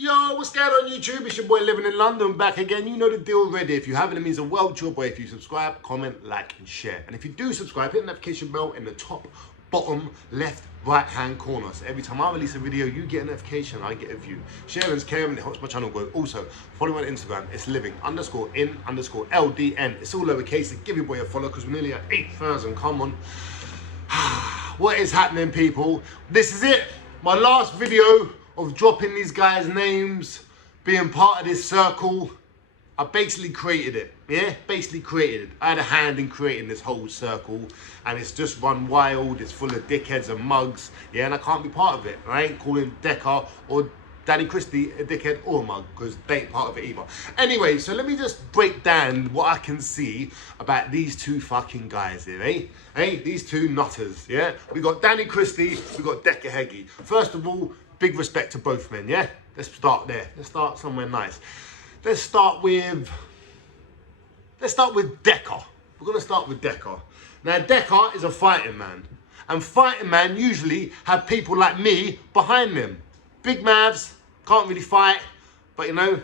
Yo, what's going on YouTube? It's your boy living in London back again. You know the deal already. If you haven't, it means the world to your boy. If you subscribe, comment, like and share. And if you do subscribe, hit the notification bell in the top, bottom, left, right hand corner. So every time I release a video, you get a notification, I get a view. Sharing's caring, it helps my channel grow. Also, follow me on Instagram. It's living_in_LDN. It's all lowercase. So give your boy a follow because we're nearly at 8,000. Come on. What is happening, people? This is it. My last video of dropping these guys' names, being part of this circle. I basically created it, yeah? Basically created it. I had a hand in creating this whole circle, and it's just run wild. It's full of dickheads and mugs, yeah? And I can't be part of it. I ain't calling Decca or Danny Christie a dickhead or a mug, because they ain't part of it either. Anyway, so let me just break down what I can see about these two fucking guys here, eh? Hey, these two nutters, yeah? We got Danny Christie, we got Decca Heggie. First of all, big respect to both men, yeah? Let's start there. Let's start somewhere nice. Let's start with Decca. We're gonna start with Decca. Now, Decca is a fighting man. And fighting man usually have people like me behind them. Big mavs, can't really fight, but you know,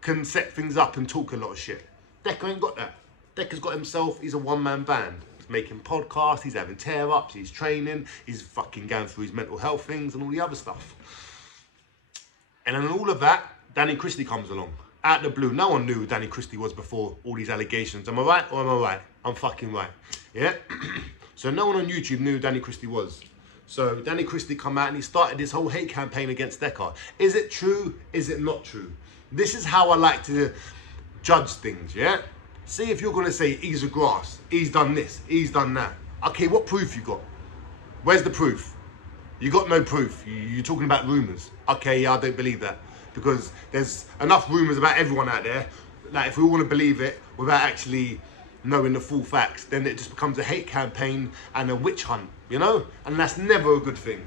can set things up and talk a lot of shit. Decca ain't got that. Decca's got himself, he's a one-man band. He's making podcasts, he's having tear-ups, he's training, he's fucking going through his mental health things and all the other stuff. And then all of that, Danny Christie comes along. Out of the blue, no one knew who Danny Christie was before all these allegations. Am I right or am I right? I'm fucking right, yeah? So no one on YouTube knew who Danny Christie was. So Danny Christie come out and he started this whole hate campaign against Decca. Is it true? Is it not true? This is how I like to judge things, yeah? See if you're gonna say he's a grass, he's done this, he's done that. Okay, what proof you got? Where's the proof? You got no proof. You're talking about rumors. Okay, yeah, I don't believe that. Because there's enough rumors about everyone out there. Like, if we all want to believe it without actually knowing the full facts, then it just becomes a hate campaign and a witch hunt, you know? And that's never a good thing.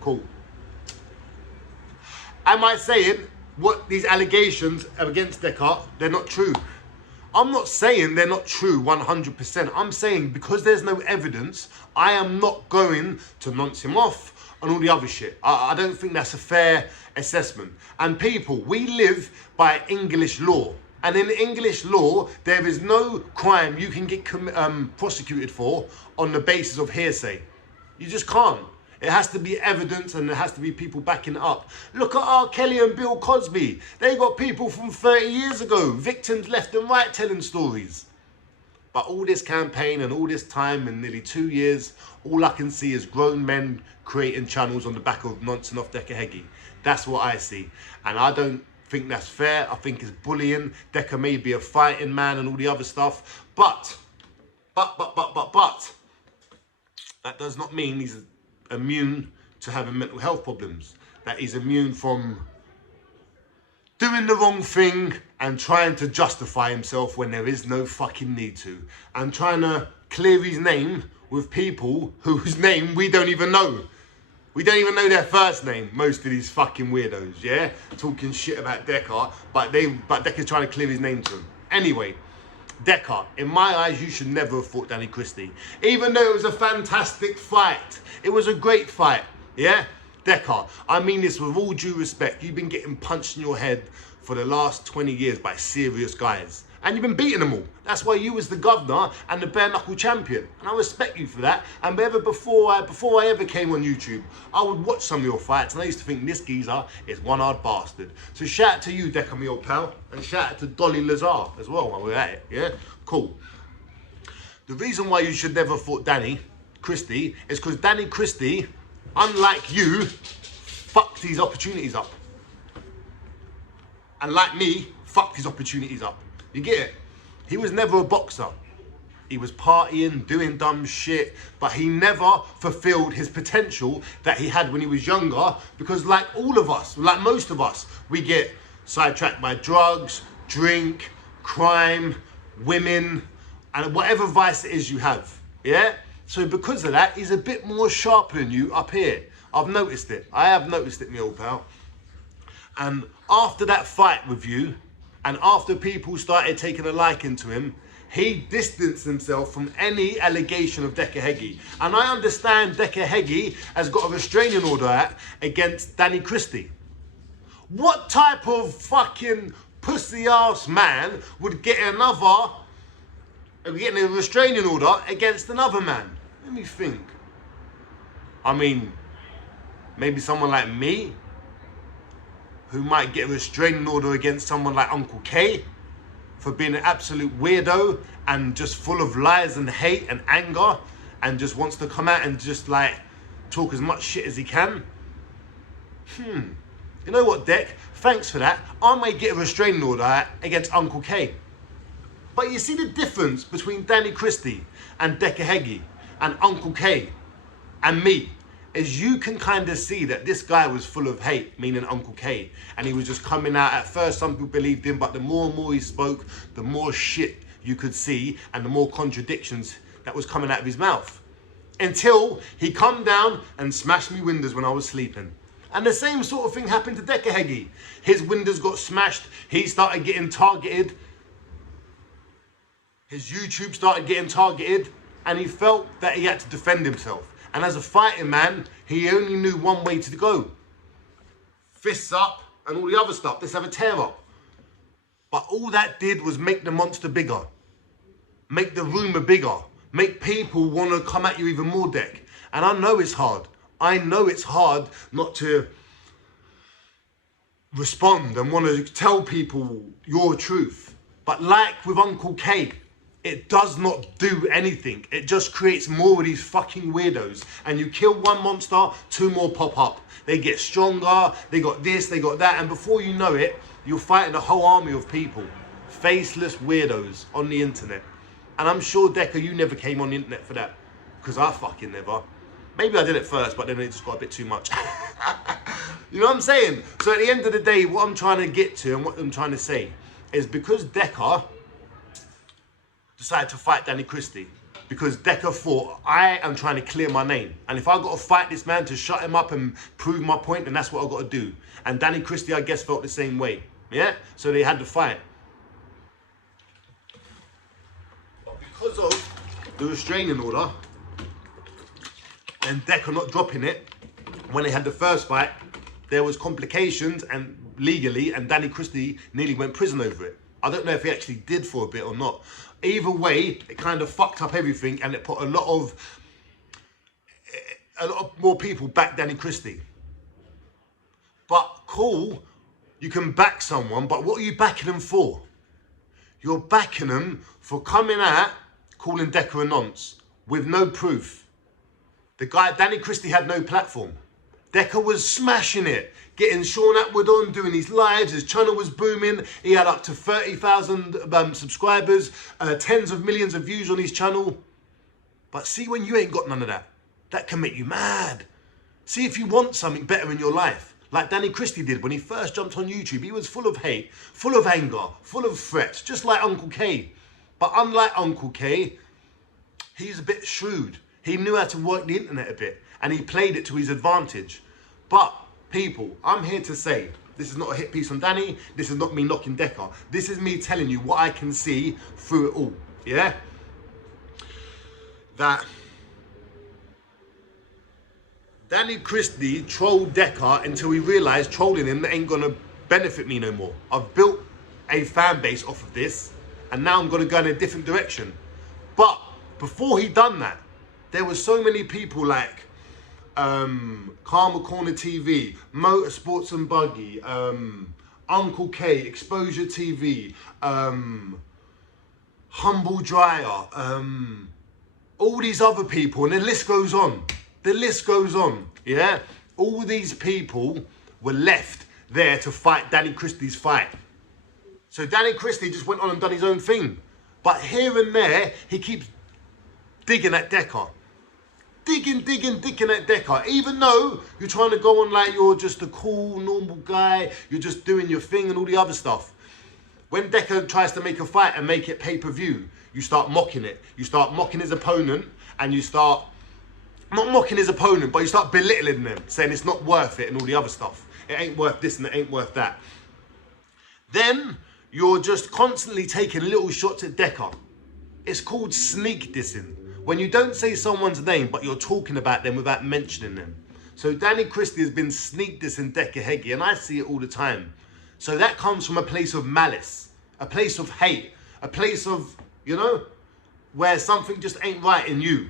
Cool. Am I saying what these allegations against Decca, they're not true? I'm not saying they're not true 100%. I'm saying because there's no evidence, I am not going to nonce him off and all the other shit. I don't think that's a fair assessment. And people, we live by English law. And in English law, there is no crime you can get prosecuted for on the basis of hearsay. You just can't. It has to be evidence and there has to be people backing it up. Look at R. Kelly and Bill Cosby. They got people from 30 years ago, victims left and right telling stories. But all this campaign and all this time in nearly 2 years, all I can see is grown men creating channels on the back of nonsense off Decca Heggie. That's what I see. And I don't think that's fair. I think it's bullying. Decca may be a fighting man and all the other stuff. But, that does not mean he's immune to having mental health problems. That he's immune from doing the wrong thing and trying to justify himself when there is no fucking need to. And trying to clear his name with people whose name we don't even know. We don't even know their first name, most of these fucking weirdos, yeah? Talking shit about Decca, but Decca's trying to clear his name to him. Anyway, Decca, in my eyes, you should never have fought Danny Christie. Even though it was a fantastic fight. It was a great fight, yeah? Decca, I mean this with all due respect. You've been getting punched in your head for the last 20 years by serious guys. And you've been beating them all. That's why you was the governor and the bare knuckle champion. And I respect you for that. And before I ever came on YouTube, I would watch some of your fights and I used to think this geezer is one hard bastard. So shout out to you, Decca, my old pal. And shout out to Dolly Lazar as well while we're at it, yeah? Cool. The reason why you should never have fought Danny Christie is because Danny Christie, unlike you, fucked his opportunities up. And like me, fucked his opportunities up. You get it? He was never a boxer. He was partying, doing dumb shit, but he never fulfilled his potential that he had when he was younger, because like all of us, like most of us, we get sidetracked by drugs, drink, crime, women, and whatever vice it is you have, yeah? So because of that, he's a bit more sharp than you up here. I've noticed it. I have noticed it, my old pal. And after that fight with you, and after people started taking a liking to him, he distanced himself from any allegation of Decca Heggie. And I understand Decca Heggie has got a restraining order against Danny Christie. What type of fucking pussy-ass man would get getting a restraining order against another man? Let me think. I mean, maybe someone like me, who might get a restraining order against someone like Uncle K for being an absolute weirdo and just full of lies and hate and anger and just wants to come out and just like talk as much shit as he can. You know what, Deck? Thanks for that. I may get a restraining order against Uncle K. But you see the difference between Danny Christie and Decca Heggie and Uncle K and me is you can kind of see that this guy was full of hate, meaning Uncle K, and he was just coming out. At first, some people believed him, but the more and more he spoke, the more shit you could see and the more contradictions that was coming out of his mouth. Until he come down and smashed me windows when I was sleeping. And the same sort of thing happened to Decca Heggie. His windows got smashed, he started getting targeted, his YouTube started getting targeted, and he felt that he had to defend himself. And as a fighting man, he only knew one way to go. Fists up and all the other stuff. Let's have a tear up. But all that did was make the monster bigger. Make the rumour bigger. Make people want to come at you even more, Deck. And I know it's hard. I know it's hard not to respond and want to tell people your truth. But like with Uncle K, it does not do anything. It just creates more of these fucking weirdos. And you kill one monster, two more pop up. They get stronger, they got this, they got that. And before you know it, you're fighting a whole army of people. Faceless weirdos on the internet. And I'm sure, Decca, you never came on the internet for that. Because I fucking never. Maybe I did it first, but then it just got a bit too much. You know what I'm saying? So at the end of the day, what I'm trying to get to and what I'm trying to say is because Decca decided to fight Danny Christie, because Decca thought, I am trying to clear my name. And if I've got to fight this man to shut him up and prove my point, then that's what I've got to do. And Danny Christie, I guess, felt the same way. Yeah? So they had to fight. But because of the restraining order, and Decca not dropping it, when they had the first fight, there was complications and legally, and Danny Christie nearly went prison over it. I don't know if he actually did for a bit or not. Either way, it kind of fucked up everything, and it put a lot of more people back Danny Christie. But cool, you can back someone, but what are you backing them for? You're backing them for coming out, calling Decca a nonce, with no proof. The guy, Danny Christie, had no platform. Decca was smashing it, getting Sean Atwood on, doing his lives, his channel was booming, he had up to 30,000 subscribers, tens of millions of views on his channel. But see, when you ain't got none of that, that can make you mad. See, if you want something better in your life, like Danny Christie did when he first jumped on YouTube, he was full of hate, full of anger, full of threats, just like Uncle K. But unlike Uncle K, he's a bit shrewd. He knew how to work the internet a bit, and he played it to his advantage. But people, I'm here to say, this is not a hit piece on Danny, this is not me knocking Decca. This is me telling you what I can see through it all, yeah? That Danny Christie trolled Decca until he realised trolling him ain't gonna benefit me no more. I've built a fan base off of this, and now I'm gonna go in a different direction. But before he done that, there were so many people like Karma Corner TV, Motorsports and Buggy, Uncle K, Exposure TV, Humble Dryer, all these other people, and the list goes on. The list goes on, yeah? All these people were left there to fight Danny Christie's fight. So Danny Christie just went on and done his own thing. But here and there, he keeps digging at Decca. Digging at Decca. Even though you're trying to go on like you're just a cool, normal guy, you're just doing your thing and all the other stuff. When Decca tries to make a fight and make it pay-per-view, you start mocking it. You start mocking his opponent, and you start, not mocking his opponent, but you start belittling them, saying it's not worth it and all the other stuff. It ain't worth this and it ain't worth that. Then you're just constantly taking little shots at Decca. It's called sneak dissing. When you don't say someone's name, but you're talking about them without mentioning them. So Danny Christie has been sneak dissing Decca heggie, and I see it all the time. So that comes from a place of malice, a place of hate, a place of, you know, where something just ain't right in you.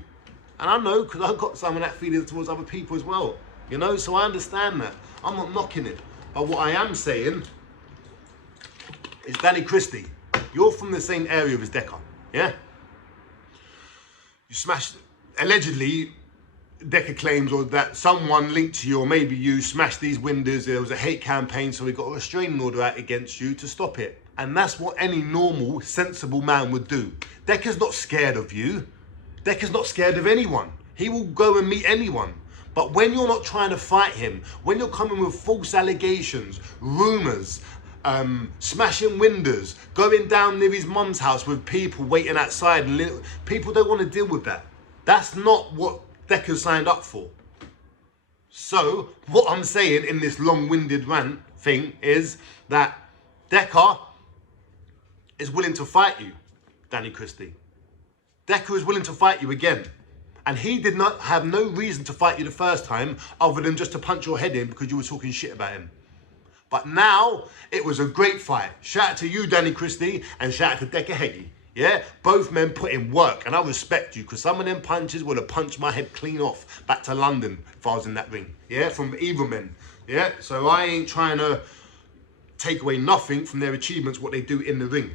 And I know, because I've got some of that feeling towards other people as well, you know, so I understand that. I'm not knocking it. But what I am saying is, Danny Christie, you're from the same area as Decca, yeah? You smashed, allegedly, Decca claims, or that someone linked to you, or maybe you, smashed these windows. There was a hate campaign, so we got a restraining order out against you to stop it. And that's what any normal, sensible man would do. Decca's not scared of you. Decca's not scared of anyone. He will go and meet anyone. But when you're not trying to fight him, when you're coming with false allegations, rumours, smashing windows, going down near his mum's house with people waiting outside, and people don't want to deal with that. That's not what Decca signed up for. So what I'm saying in this long-winded rant thing is that Decca is willing to fight you, Danny Christie. Decca is willing to fight you again. And he did not have no reason to fight you the first time other than just to punch your head in because you were talking shit about him. But now it was a great fight. Shout out to you, Danny Christie, and shout out to Decca heggie. Yeah, both men put in work, and I respect you, because some of them punches would have punched my head clean off back to London if I was in that ring. Yeah, from either men. Yeah, so I ain't trying to take away nothing from their achievements, what they do in the ring.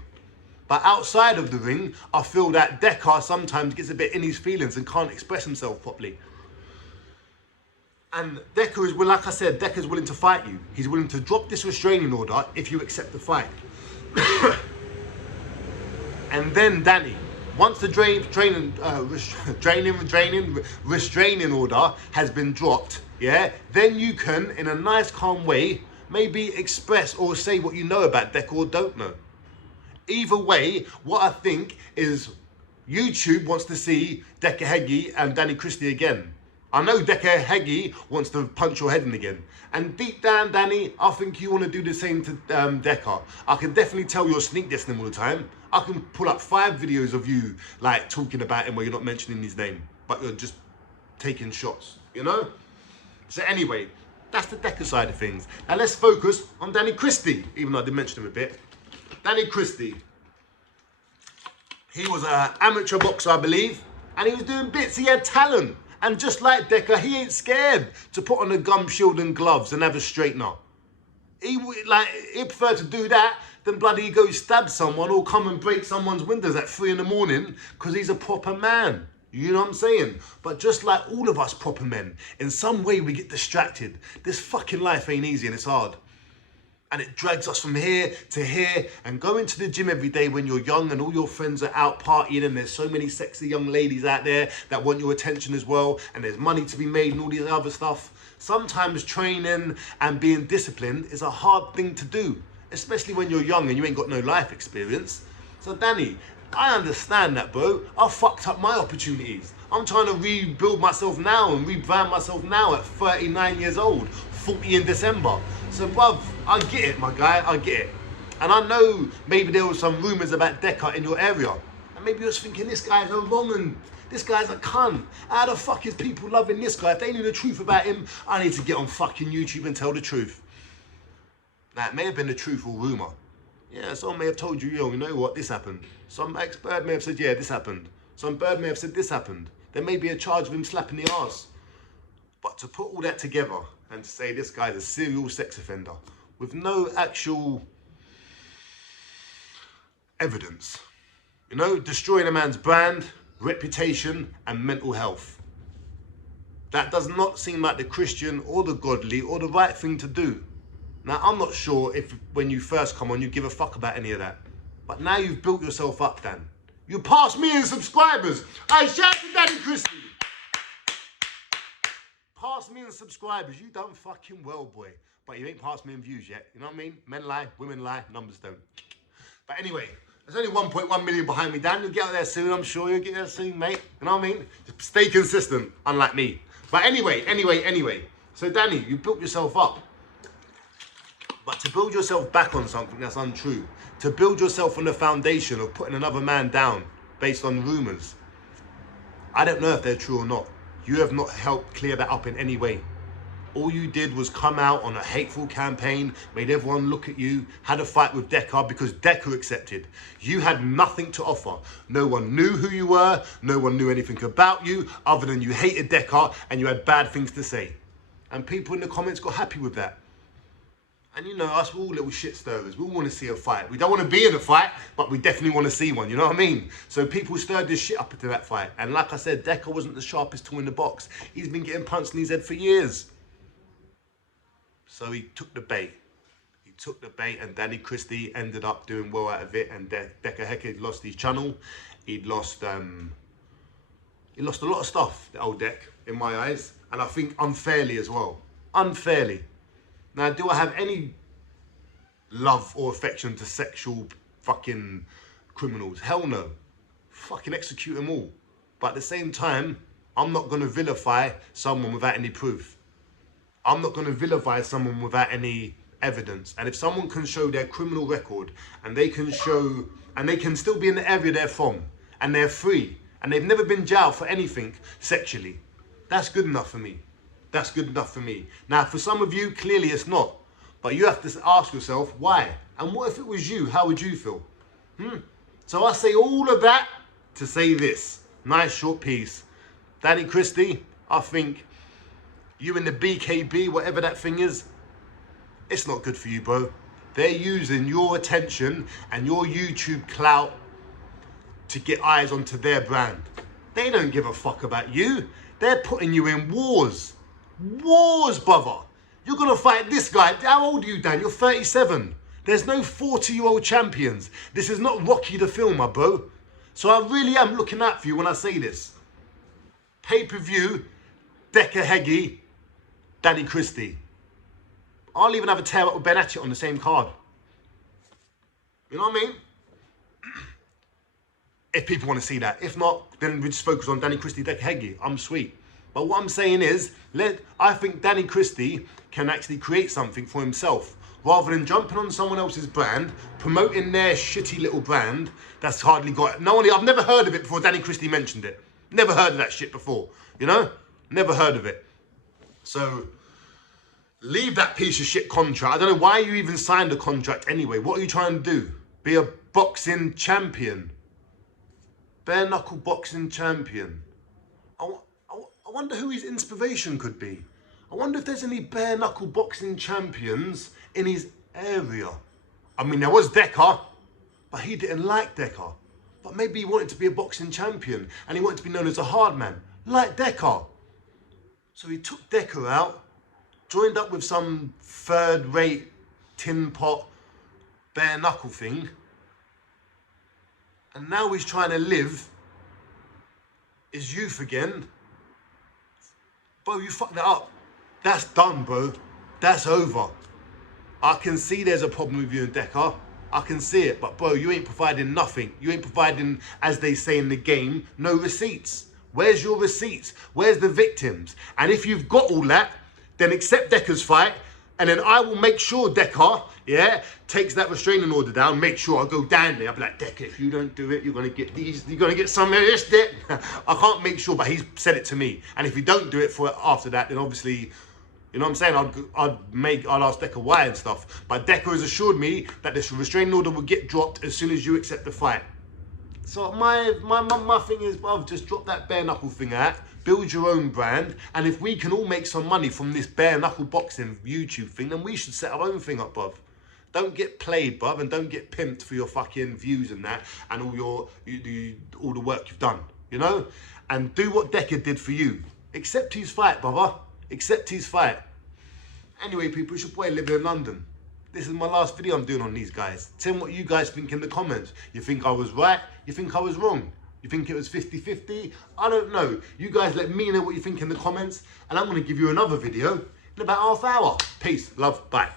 But outside of the ring, I feel that Decca sometimes gets a bit in his feelings and can't express himself properly. And Decca is, well, like I said, Decca's willing to fight you. He's willing to drop this restraining order if you accept the fight. And then Danny, once the restraining order has been dropped, yeah, then you can, in a nice, calm way, maybe express or say what you know about Decca or don't know. Either way, what I think is YouTube wants to see Decca heggie and Danny Christie again. I know Decca heggie wants to punch your head in again. And deep down, Danny, I think you want to do the same to Decca. I can definitely tell you're sneak dissing him all the time. I can pull up 5 videos of you like talking about him where you're not mentioning his name, but you're just taking shots, you know? So anyway, that's the Decca side of things. Now let's focus on Danny Christie, even though I did mention him a bit. Danny Christie. He was an amateur boxer, I believe, and he was doing bits. He had talent. And just like Decca, he ain't scared to put on a gum shield and gloves and have a straightener. He preferred to do that than bloody go stab someone or come and break someone's windows at 3 in the morning because he's a proper man. You know what I'm saying? But just like all of us proper men, in some way we get distracted. This fucking life ain't easy and it's hard. And it drags us from here to here, and going to the gym every day when you're young and all your friends are out partying and there's so many sexy young ladies out there that want your attention as well, and there's money to be made and all these other stuff. Sometimes training and being disciplined is a hard thing to do, especially when you're young and you ain't got no life experience. So Danny, I understand that, bro. I fucked up my opportunities. I'm trying to rebuild myself now and rebrand myself now at 39 years old, 40 in December. So, bruv, I get it, my guy, I get it. And I know maybe there were some rumours about Decca in your area. And maybe you're just thinking, this guy's a wrong un, this guy's a cunt. How the fuck is people loving this guy? If they knew the truth about him, I need to get on fucking YouTube and tell the truth. Now, it may have been the truth or rumour. Yeah, someone may have told you, yo, you know what, this happened. Some ex-bird may have said, yeah, this happened. Some bird may have said this happened. There may be a charge of him slapping the arse. But to put all that together and to say this guy's a serial sex offender with no actual evidence, you know, destroying a man's brand, reputation, and mental health. That does not seem like the Christian or the godly or the right thing to do. Now, I'm not sure if when you first come on, you give a fuck about any of that. But now you've built yourself up, Dan. You passed me in subscribers. I shout to Danny Christie. Pass me in subscribers. You done fucking well, boy. But you ain't passed me in views yet. You know what I mean? Men lie, women lie, numbers don't. But anyway, there's only 1.1 million behind me, Dan. You'll get out there soon, I'm sure. You'll get there soon, mate. You know what I mean? Just stay consistent, unlike me. But anyway. So, Danny, you built yourself up. But to build yourself back on something that's untrue, to build yourself on the foundation of putting another man down based on rumours, I don't know if they're true or not. You have not helped clear that up in any way. All you did was come out on a hateful campaign, made everyone look at you, had a fight with Decca because Decca accepted. You had nothing to offer. No one knew who you were, no one knew anything about you other than you hated Decca and you had bad things to say. And people in the comments got happy with that. And you know, us, we're all little shit stirrers. We all want to see a fight. We don't want to be in a fight, but we definitely want to see one, you know what I mean? So people stirred this shit up into that fight. And like I said, Decca wasn't the sharpest tool in the box. He's been getting punched in his head for years. So he took the bait. He took the bait, and Danny Christie ended up doing well out of it. And Decca had lost his channel. He lost a lot of stuff, the old Deck, in my eyes. And I think unfairly as well. Unfairly. Now, do I have any love or affection to sexual fucking criminals? Hell no. Fucking execute them all. But at the same time, I'm not going to vilify someone without any proof. I'm not going to vilify someone without any evidence. And if someone can show their criminal record and they can show, and they can still be in the area they're from and they're free and they've never been jailed for anything sexually, that's good enough for me. That's good enough for me. Now, for some of you, clearly it's not. But you have to ask yourself, why? And what if it was you? How would you feel? So I say all of that to say this. Nice short piece. Danny Christie, I think you and the BKB, whatever that thing is, it's not good for you, bro. They're using your attention and your YouTube clout to get eyes onto their brand. They don't give a fuck about you. They're putting you in wars. Wars, brother. You're going to fight this guy. How old are you, Dan? You're 37. There's no 40-year-old champions. This is not Rocky the film, my bro. So I really am looking out for you when I say this. Pay-per-view, Decca Heggie, Danny Christie. I'll even have a tear up with Ben Hatchett on the same card. You know what I mean? If people want to see that. If not, then we just focus on Danny Christie, Decca Heggie. I'm sweet. But what I'm saying is, I think Danny Christie can actually create something for himself. Rather than jumping on someone else's brand, promoting their shitty little brand, that's hardly got... I've never heard of it before Danny Christie mentioned it. Never heard of that shit before, you know? Never heard of it. So, leave that piece of shit contract. I don't know why you even signed a contract anyway. What are you trying to do? Be a boxing champion? Bare knuckle boxing champion? I wonder who his inspiration could be. I wonder if there's any bare knuckle boxing champions in his area. I mean, there was Decca, but he didn't like Decca. But maybe he wanted to be a boxing champion and he wanted to be known as a hard man, like Decca. So he took Decca out, joined up with some third-rate tin pot bare knuckle thing, and now he's trying to live his youth again. Bro, you fucked that up. That's done, bro. That's over. I can see there's a problem with you and Decca. I can see it. But, bro, you ain't providing nothing. You ain't providing, as they say in the game, no receipts. Where's your receipts? Where's the victims? And if you've got all that, then accept Decca's fight. And then I will make sure Decca, takes that restraining order down. Make sure I go down there. I'll be like, Decca, if you don't do it, you're going to get these. You're going to get some of this, Dick. I can't make sure, but he's said it to me. And if you don't do it after that, then obviously, you know what I'm saying? I'll ask Decca why and stuff. But Decca has assured me that this restraining order will get dropped as soon as you accept the fight. So my thing is, well, just drop that bare knuckle thing out. Build your own brand, and if we can all make some money from this bare knuckle boxing YouTube thing, then we should set our own thing up, bruv. Don't get played, bruv, and don't get pimped for your fucking views and that, and all the work you've done, you know? And do what Decca did for you. Accept his fight, brother. Accept his fight. Anyway, people, it's your boy living in London. This is my last video I'm doing on these guys. Tell me what you guys think in the comments. You think I was right? You think I was wrong? You think it was 50-50? I don't know. You guys let me know what you think in the comments, and I'm going to give you another video in about half hour. Peace, love, bye.